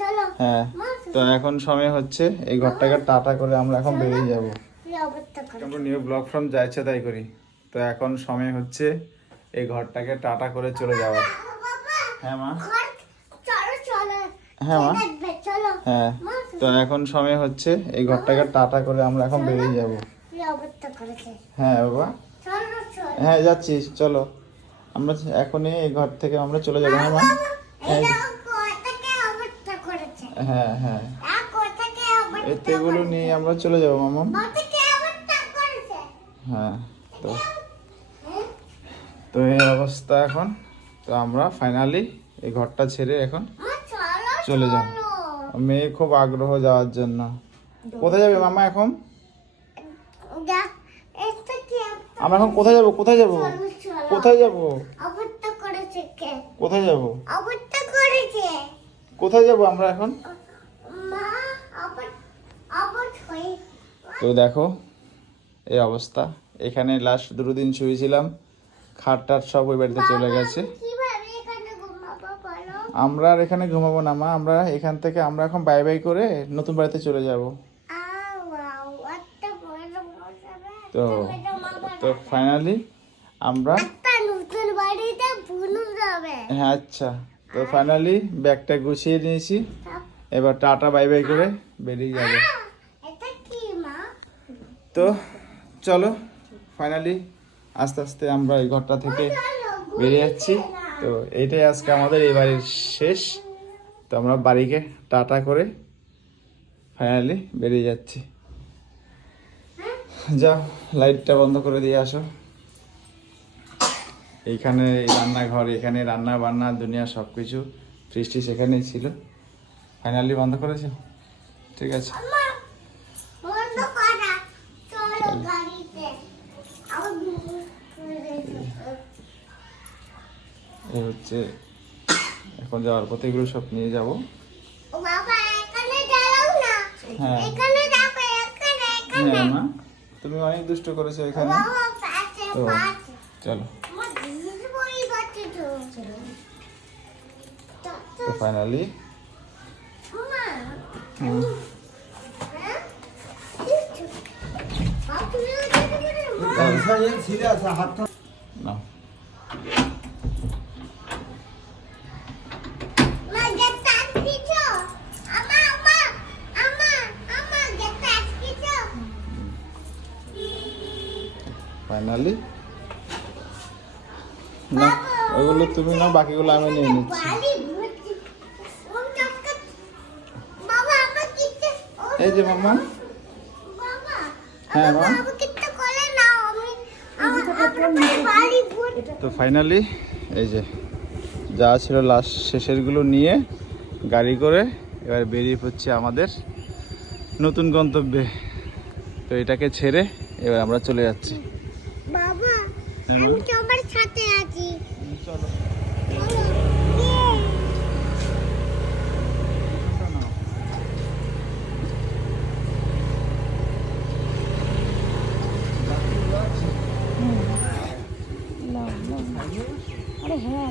চলো হ্যাঁ। তো এখন সময় হচ্ছে এই ঘরটাকে টাটা করে আমরা এখন বেরিয়ে যাব। আমরা নিউ ব্লগ ফ্রম যা ইচ্ছা তাই করি। তো এখন সময় হচ্ছে এই ঘরটাকে টাটা করে চলে যাওয়ার। হ্যাঁ মা? ঘর চলো চলো হ্যাঁ মা? হ্যাঁ। তো এখন সময় হচ্ছে এই ঘরটাকে টাটা করে আমরা এখন বেরিয়ে যাব। হ্যাঁ বাবা। চলো চলো হ্যাঁ যাচ্ছি। চলো। আমরা এখনই এই ঘর থেকে আমরা চলে যাব হ্যাঁ মা? হ্যাঁ এটা কোথাকে অবস্থা করেছে হ্যাঁ হ্যাঁ। অবস্থা এতেগুলো নিয়ে আমরা চলে যাব মামা। হ্যাঁ তো। তো এই অবস্থা এখন। তো আমরা ফাইনালি এই ঘরটা ছেড়ে এখন চলে যাব। মেয়ে খুব আগ্রহ যাওয়ার জন্য। কোথায় যাবে মামা এখন? আমরা এখন কোথায় যাব? কোথায় যাব? কোথায় যাব? কোথায় যাব? কোথায় যাব আমরা এখন? তো দেখো এই অবস্থা। এখানে লাস্ট দুটো দিন শুয়েছিলাম। খাট টাট সব ওই বাড়িতে চলে গেছে। আমরা আর এখানে ঘুমাবো না মা। আমরা এখান থেকে আমরা এখন বাই বাই করে নতুন বাড়িতে চলে যাব। তো তো ফাইনালি আমরা নতুন বাড়িতে যাবে। হ্যাঁ আচ্ছা। তো ফাইনালি ব্যাগটা গুছিয়ে নিয়েছি। এবার টাটা বাই বাই করে বেরিয়ে যাব। তো চলো ফাইনালি আস্তে আস্তে আমরা এই ঘরটা থেকে বেরিয়ে যাচ্ছি। তো এইটাই আজকে আমাদের এই বাড়ির শেষ। তো আমরা বাড়িকে টাটা করে ফাইনালি বেরিয়ে যাচ্ছি। যাও লাইটটা বন্ধ করে দিয়ে আসো। এইখানে এই রান্নাঘর এখানে রান্না বান্না দুনিয়া সব কিছু ফ্রিজটি সেখানেই ছিল। ফাইনালি বন্ধ করেছ? ঠিক আছে। এই হচ্ছে এখন যাওয়ার পথে এগুলো সব নিয়ে যাব। না। হ্যাঁ। হ্যাঁ তুমি অনেক দুষ্ট করেছ এখানে। তো চলো আমার দিদির বই বাচ্চা তো ফাইনালি না ফাইনালি না ওগুলো তুমি না বাকিগুলো আমি নিয়ে নিচ্ছি। এই যে মামা হ্যাঁ মা। নাও তো ফাইনালি এই যে যা ছিল লাস্ট শেষেরগুলো নিয়ে গাড়ি করে এবার বেরিয়ে পড়ছি আমাদের নতুন গন্তব্যে। তো এটাকে ছেড়ে এবার আমরা চলে যাচ্ছি। বাবা হ্যাঁ, আমি তোমার সাথে আছি। চলো চলো ইয়ে আরে হ্যাঁ